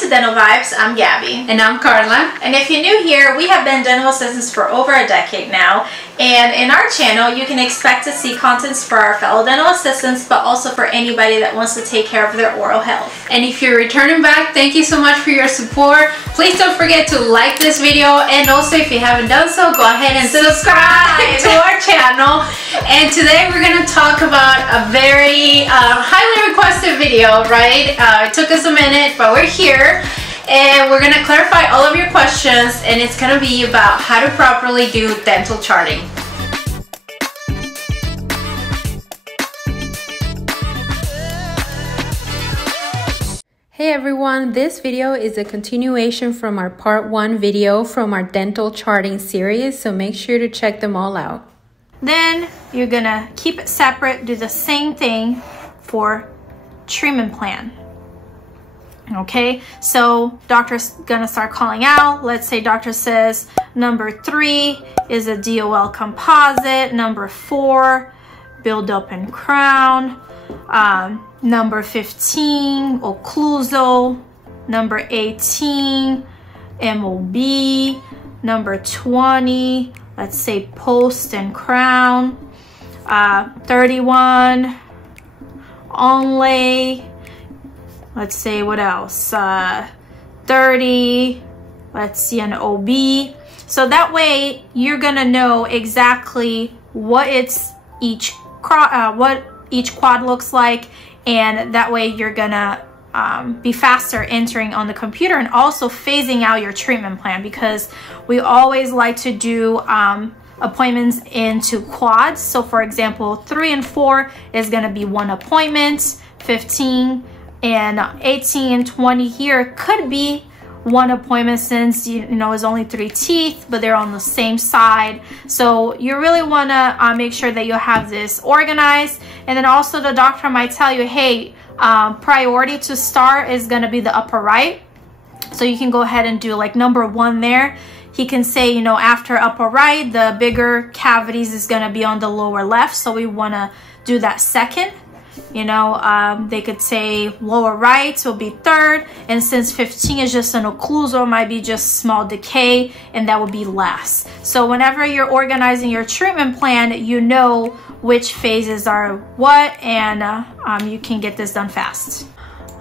to Dental Vibes. I'm Gabby. And I'm Carla. And if you're new here, we have been dental assistants for over a decade now. And in our channel, you can expect to see contents for our fellow dental assistants, but also for anybody that wants to take care of their oral health. And if you're returning back, thank you so much for your support. Please don't forget to like this video. And also, if you haven't done so, go ahead and subscribe to our channel. And today we're going to talk about a very highly requested video, right? It took us a minute, but we're here. And we're going to clarify all of your questions, and it's going to be about how to properly do dental charting. Hey everyone, this video is a continuation from our part 1 video from our dental charting series, so make sure to check them all out. Then you're going to keep it separate, do the same thing for treatment plan. Okay, so doctor's gonna start calling out. Let's say doctor says number 3 is a DOL composite, number 4 buildup in crown, number 15 occlusal, number 18 MOB, number 20 let's say post and crown, 31 onlay. Let's say what else, 30, let's see an OB. So that way you're gonna know exactly what each quad looks like, and that way you're gonna be faster entering on the computer and also phasing out your treatment plan, because we always like to do appointments into quads. So for example, 3 and 4 is gonna be 1 appointment, 15 and 18 and 20 here could be 1 appointment, since you know it's only 3 teeth, but they're on the same side. So you really want to make sure that you have this organized. And then also the doctor might tell you, hey, priority to start is going to be the upper right, so you can go ahead and do like number 1 there. He can say, you know, after upper right, the bigger cavities is going to be on the lower left, so we want to do that second. You know, they could say lower right will be 3rd, and since 15 is just an occlusal, it might be just small decay, and that would be last. So whenever you're organizing your treatment plan, you know which phases are what, and you can get this done fast.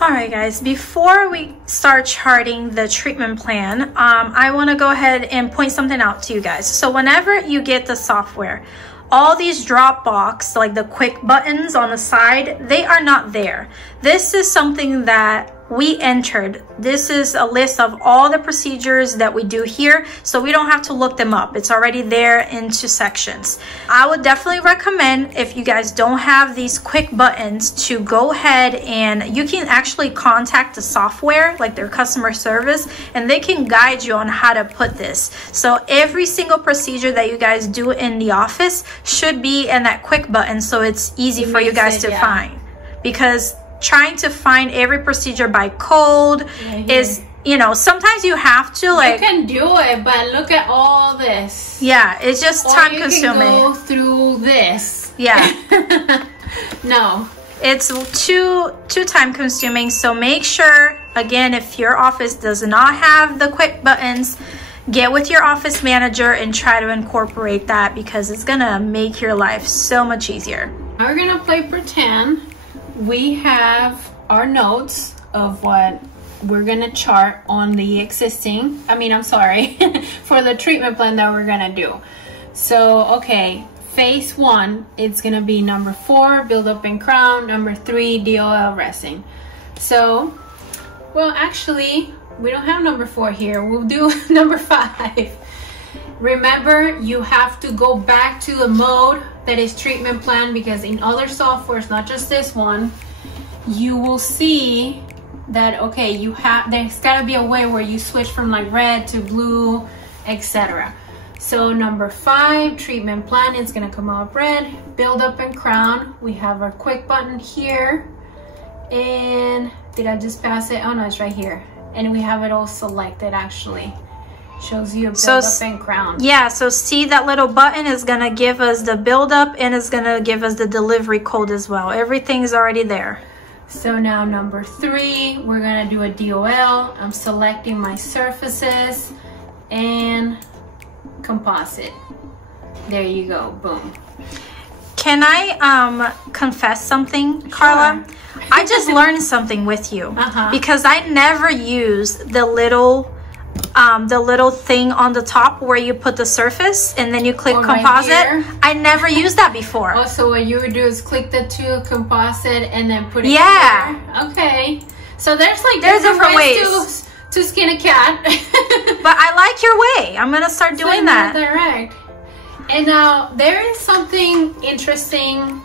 Alright guys, before we start charting the treatment plan, I want to go ahead and point something out to you guys. So whenever you get the software, all these drop box, like the quick buttons on the side, they are not there. This is something that we entered. This is a list of all the procedures that we do here, so we don't have to look them up. It's already there into sections. I would definitely recommend, if you guys don't have these quick buttons, to go ahead and you can actually contact the software, like their customer service, and they can guide you on how to put this. So every single procedure that you guys do in the office should be in that quick button, so it's easy for you guys to find. Because trying to find every procedure by code is, you know, sometimes you have to, like, you can do it, but look at all this. Yeah, it's just time consuming. Can go through this. Yeah. No, it's too time consuming. So make sure, again, if your office does not have the quick buttons, get with your office manager and try to incorporate that, because it's gonna make your life so much easier. We're gonna play pretend we have our notes of what we're gonna chart on the existing, for the treatment plan that we're gonna do. So, okay, phase 1, it's gonna be number 4, build up in crown, number 3, DOL resting. So, well, actually, we don't have number 4 here. We'll do number 5. Remember, you have to go back to the mode that is treatment plan, because in other softwares, not just this one, you will see that, okay, there's got to be a way where you switch from like red to blue, etc. So number 5, treatment plan, is going to come out red. Build up and crown, we have our quick button here, and did I just pass it? Oh no, it's right here, and we have it all selected. Actually shows you a build up and crown. Yeah, so see that little button is gonna give us the build up, and it's gonna give us the delivery code as well. Everything's already there. So now number 3, we're gonna do a DOL. I'm selecting my surfaces and composite. There you go, boom. Can I confess something, Carla? Sure. I just learned something with you because I never use the little thing on the top where you put the surface and then you click composite. Right, I never used that before. Oh, so what you would do is click the 2 composite and then put it here. Okay. So there's different ways to skin a cat. But I like your way. I'm gonna start doing that. Direct. And now there is something interesting.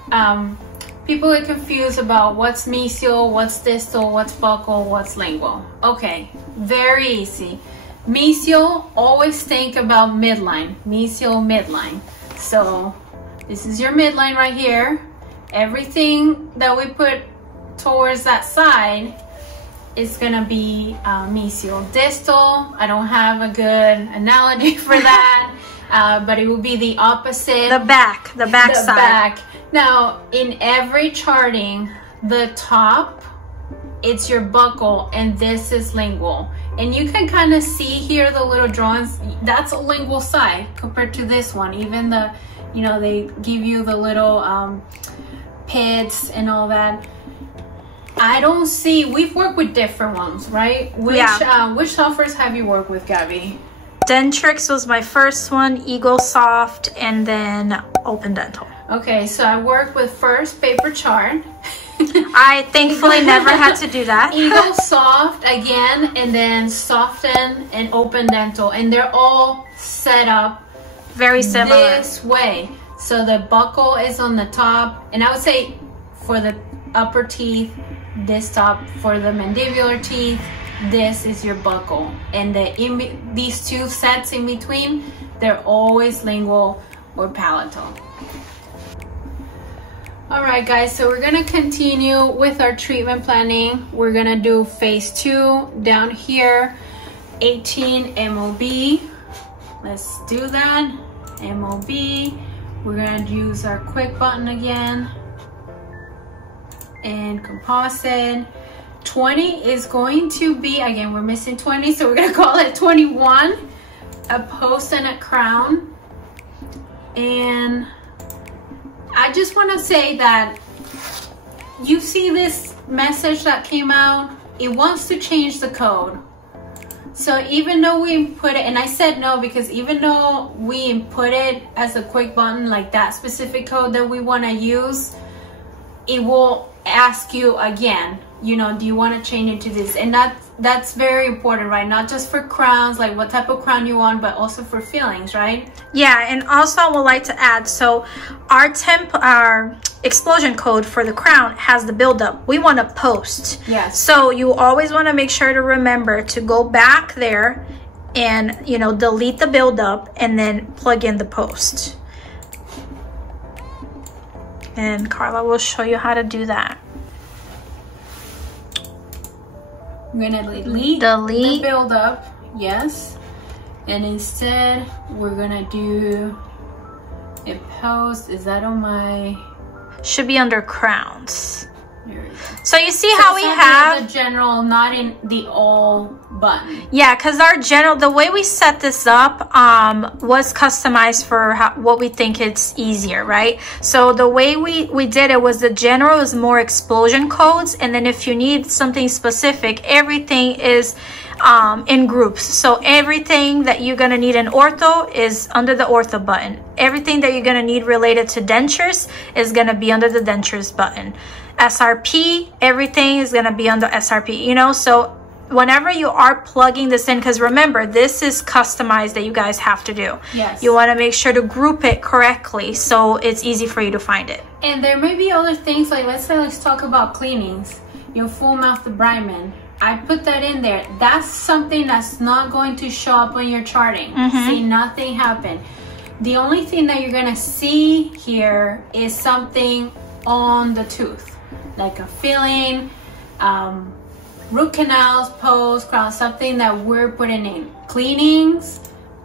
People get confused about what's mesial, what's distal, what's buccal, what's lingual. Okay, very easy. Mesial, always think about midline. Mesial, midline. So this is your midline right here. Everything that we put towards that side is gonna be mesial. Distal, I don't have a good analogy for that. But it will be the opposite. The back side. Back. Now, in every charting, the top, it's your buccal, and this is lingual. And you can kind of see here the little drawings. That's a lingual side compared to this one. Even the, you know, they give you the little pits and all that. I don't see, we've worked with different ones, right? Which softwares have you worked with, Gabby? Dentrix was my first one, EagleSoft, and then Open Dental. Okay, so I worked with first Paper Chart. I thankfully never had to do that. EagleSoft again, and then Soften and Open Dental, and they're all set up very similar this way. So the buccal is on the top, and I would say for the upper teeth, this top. For the mandibular teeth, this is your buccal, and these 2 sets in between, they're always lingual or palatal. All right, guys, so we're gonna continue with our treatment planning. We're gonna do phase 2 down here, 18 MOB. Let's do that. MOB. We're gonna use our quick button again and composite. 20 is going to be, again, we're missing 20, so we're gonna call it 21, a post and a crown. And I just want to say that you see this message that came out, it wants to change the code. So even though we input it, and I said no because even though we input it as a quick button, like that specific code that we want to use, it will ask you again, you know, do you want to change it to this? And that's very important, right? Not just for crowns, like what type of crown you want, but also for fillings, right? Yeah, and also I would like to add, so our explosion code for the crown has the buildup. We want to post. Yes. So you always want to make sure to remember to go back there and, you know, delete the buildup and then plug in the post. And Carla will show you how to do that. I'm gonna delete the buildup, yes. And instead, we're gonna do a post. Is that on my? Should be under crowns. There we go. So you see how we have the general, not in the all button. Yeah, because our general, the way we set this up was customized for what we think it's easier, right? So the way we did it was the general is more explosion codes, and then if you need something specific, everything is in groups. So everything that you're gonna need in ortho is under the ortho button. Everything that you're gonna need related to dentures is gonna be under the dentures button. SRP, everything is gonna be under SRP, you know? So whenever you are plugging this in, because remember, this is customized that you guys have to do. Yes. You wanna make sure to group it correctly so it's easy for you to find it. And there may be other things, like let's talk about cleanings. Your full mouth debridement. I put that in there. That's something that's not going to show up on your charting. See, nothing happened. The only thing that you're gonna see here is something on the tooth, like a filling, root canals, post, crown, something that we're putting in. Cleanings,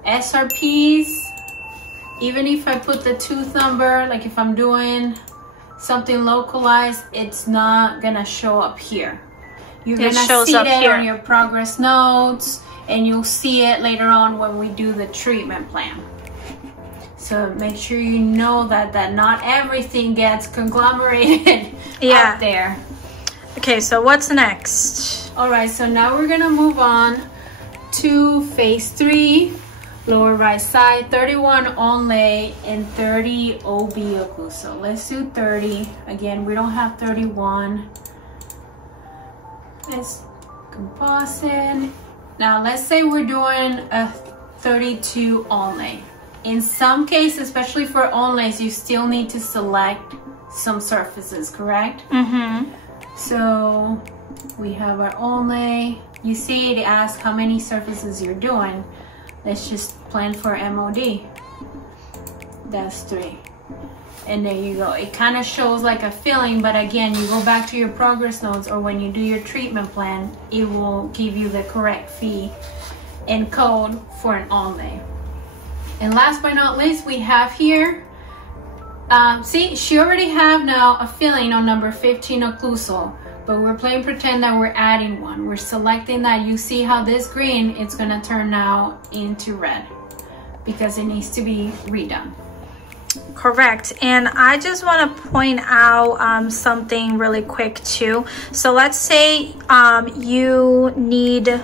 SRPs, even if I put the tooth number, like if I'm doing something localized, it's not gonna show up here. You're gonna see it here on your progress notes, and you'll see it later on when we do the treatment plan. So make sure you know that not everything gets conglomerated out there. Okay, so what's next? All right, so now we're gonna move on to phase 3, lower right side, 31 onlay and 30 OB occluso. Let's do 30. Again, we don't have 31. Let's composite. Now let's say we're doing a 32 onlay. In some cases, especially for onlays, you still need to select some surfaces, correct? Mm-hmm. So we have our onlay. You see it asks how many surfaces you're doing. Let's just plan for MOD. That's 3. And there you go. It kind of shows like a filling, but again, you go back to your progress notes, or when you do your treatment plan, it will give you the correct fee and code for an onlay. And last but not least, we have here, see, she already have now a filling on number 15 occlusal, but we're playing pretend that we're adding one. We're selecting that. You see how this green, it's gonna turn now into red because it needs to be redone. Correct. And I just want to point out something really quick too. So let's say you need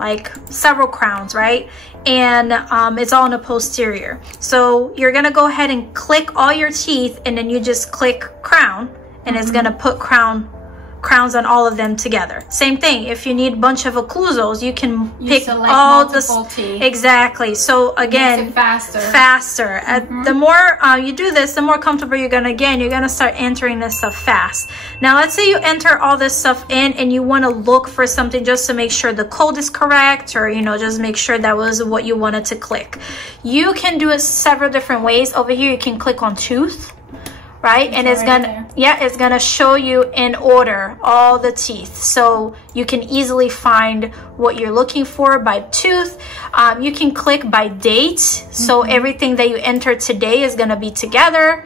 like several crowns, right? And it's all in the posterior. So you're gonna go ahead and click all your teeth, and then you just click crown, and it's gonna put crowns on all of them together. Same thing, if you need a bunch of occlusals, you can pick all the teeth. Exactly. So again, makes it faster. The more you do this, the more comfortable you're gonna start entering this stuff fast. Now let's say you enter all this stuff in and you want to look for something just to make sure the code is correct, or just make sure that was what you wanted to click. You can do it several different ways. Over here you can click on tooth, right? And it's gonna show you in order all the teeth, so you can easily find what you're looking for by tooth. You can click by date, so everything that you enter today is gonna be together.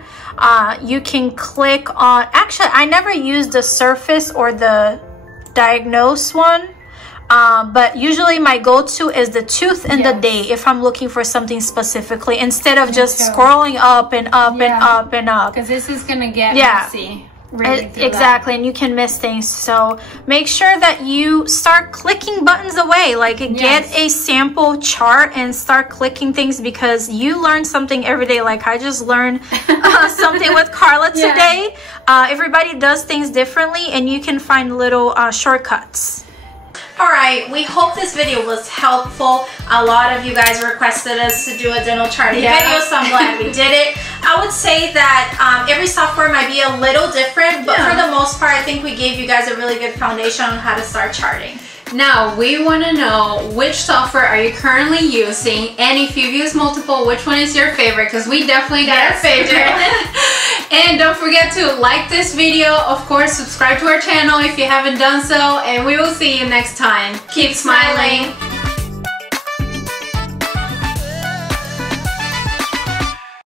You can click on, actually I never used the surface or the diagnose one, but usually my go-to is the tooth and the day if I'm looking for something specifically, instead of just scrolling up and up and up and up, because this is gonna get messy. Exactly, and you can miss things. So make sure that you start clicking buttons away, like get a sample chart and start clicking things, because you learn something every day. Like I just learned something with Carla today. Everybody does things differently, and you can find little shortcuts. Alright, we hope this video was helpful. A lot of you guys requested us to do a dental charting video, so I'm glad we did it. I would say that every software might be a little different, but for the most part, I think we gave you guys a really good foundation on how to start charting. Now, we want to know which software are you currently using, and if you've used multiple, which one is your favorite, because we definitely got our favorite. And don't forget to like this video, of course, subscribe to our channel if you haven't done so, and we will see you next time. Keep smiling.